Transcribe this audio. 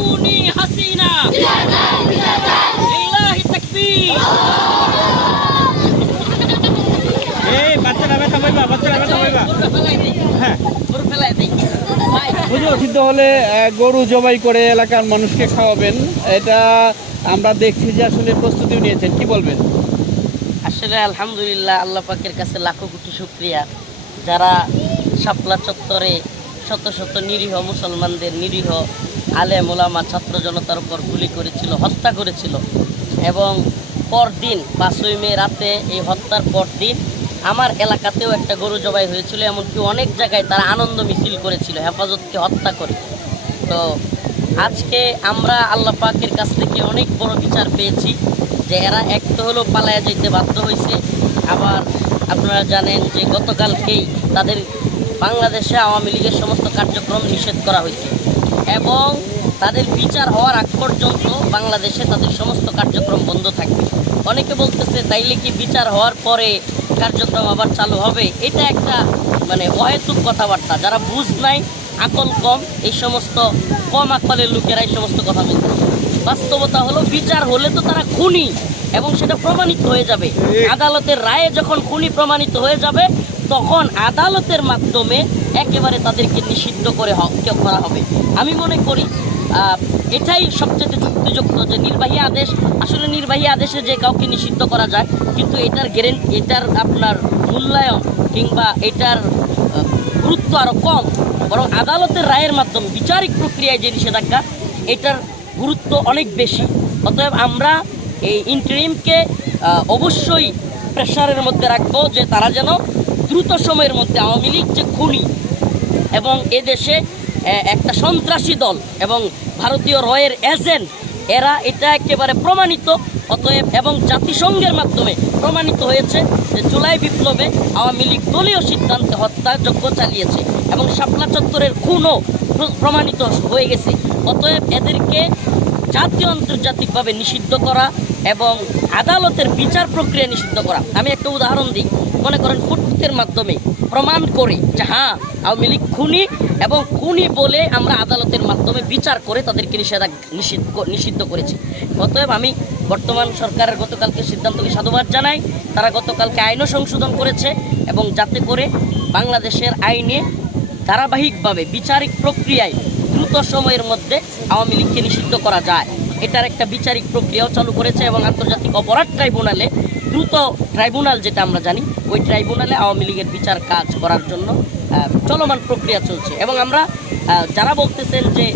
খুনি হাসিনা লিল্লাহি তাকবীর। এই বাচ্চারা ব্যথা পাইবা, বাচ্চারা ব্যথা পাইবা। হ্যাঁ, সিদ্ধ হলে গরু জবাই করে এলাকার মানুষকে খাওয়াবেন, এটা আমরা দেখছি যে আসলে প্রস্তুতি নিয়েছেন, কি বলবেন? আসলে আলহামদুলিল্লাহ, আল্লাহ পাকের কাছে লাখো কোটি শুকরিয়া, যারা শাপলা চত্বরে শত শত নিরীহ মুসলমানদের, নিরীহ আলেম ওলামা ছাত্র জনতার উপর গুলি করেছিল, হত্যা করেছিল। এবং পরদিন 5ই মে রাতে এই হত্যার পরদিন আমার এলাকাতেও একটা গরু জবাই হয়েছিল। এমনকি অনেক জায়গায় তারা আনন্দ মিছিল করেছিল হেফাজতকে হত্যা করে। তো আজকে আমরা আল্লাহ পাকের কাছ থেকে অনেক বড় বিচার পেয়েছি যে এরা এক তো হলো পালায়া যেতে বাধ্য হয়েছে, আবার আপনারা জানেন যে গতকালকেই তাদের বাংলাদেশে আওয়ামী লীগের সমস্ত কার্যক্রম নিষেধ করা হয়েছে এবং তাদের বিচার হওয়ার আগ পর্যন্ত বাংলাদেশে তাদের সমস্ত কার্যক্রম বন্ধ থাকবে। অনেকে বলতেছে তাইলে কি বিচার হওয়ার পরে কার্যক্রম আবার চালু হবে? এটা একটা অহেতুক কথাবার্তা। যারা বুঝ নাই, আকল কম, এই সমস্ত কম আকলের লোকেরা এই সমস্ত কথা বলতেছে। বাস্তবতা হলো বিচার হলে তো তারা খুনি এবং সেটা প্রমাণিত হয়ে যাবে। আদালতের রায়ে যখন খুনি প্রমাণিত হয়ে যাবে তখন আদালতের মাধ্যমে একেবারে তাদেরকে নিষিদ্ধ করা হবে। আমি মনে করি এটাই সবচেয়ে যুক্তিযুক্ত যে নির্বাহী আদেশ, আসলে নির্বাহী আদেশে যে কাউকে নিষিদ্ধ করা যায়, কিন্তু এটার আপনার মূল্যায়ন কিংবা এটার গুরুত্ব আরও কম, বরং আদালতের রায়ের মাধ্যমে বিচারিক প্রক্রিয়ায় যে নিষেধাজ্ঞা, এটার গুরুত্ব অনেক বেশি। অতএব আমরা এই ইন্টারিমকে অবশ্যই প্রেসারের মধ্যে রাখবো যে তারা যেন দ্রুত সময়ের মধ্যে আওয়ামী লীগ যে খুনি এবং এদেশে একটা সন্ত্রাসী দল এবং ভারতীয় রয়ের এজেন্ট, এরা এটা একেবারে প্রমাণিত। অতএব এবং জাতিসংঘের মাধ্যমে প্রমাণিত হয়েছে যে জুলাই বিপ্লবে আওয়ামী লীগ দলীয় সিদ্ধান্তে হত্যাযজ্ঞ চালিয়েছে এবং শাপলা চত্বরের খুনও প্রমাণিত হয়ে গেছে। অতএব এদেরকে জাতীয় আন্তর্জাতিকভাবে নিষিদ্ধ করা এবং আদালতের বিচার প্রক্রিয়া নিষিদ্ধ করা। আমি একটা উদাহরণ দিই, মনে করেন ফুটপাতের মাধ্যমে প্রমাণ করে যে হ্যাঁ আওয়ামী লীগ খুনি এবং খুনি বলে আমরা আদালতের মাধ্যমে বিচার করে তাদেরকে নিষিদ্ধ করেছি। অতএব আমি বর্তমান সরকারের গতকালকে সিদ্ধান্তকে সাধুবাদ জানাই। তারা গতকালকে আইনও সংশোধন করেছে এবং যাতে করে বাংলাদেশের আইনে ধারাবাহিকভাবে বিচারিক প্রক্রিয়ায় দ্রুত সময়ের মধ্যে আওয়ামী লীগকে নিষিদ্ধ করা যায়, এটার একটা বিচারিক প্রক্রিয়াও চালু করেছে এবং আন্তর্জাতিক অপরাধ ট্রাইব্যুনালে, দ্রুত ট্রাইব্যুনাল যেটা আমরা জানি, ওই ট্রাইব্যুনালে আওয়ামী লীগের বিচার কাজ করার জন্য চলমান প্রক্রিয়া চলছে। এবং আমরা যারা বলতেছেন যে